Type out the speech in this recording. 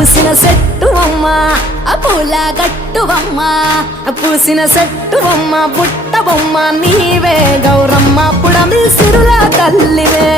పూసిన చెట్టువమ్మ పూల గట్టువమ్మ పూసిన చెట్టువమ్మ బుట్ట బొమ్మ నీవే గౌరమ్మ పుడమి సిరుల తల్లివే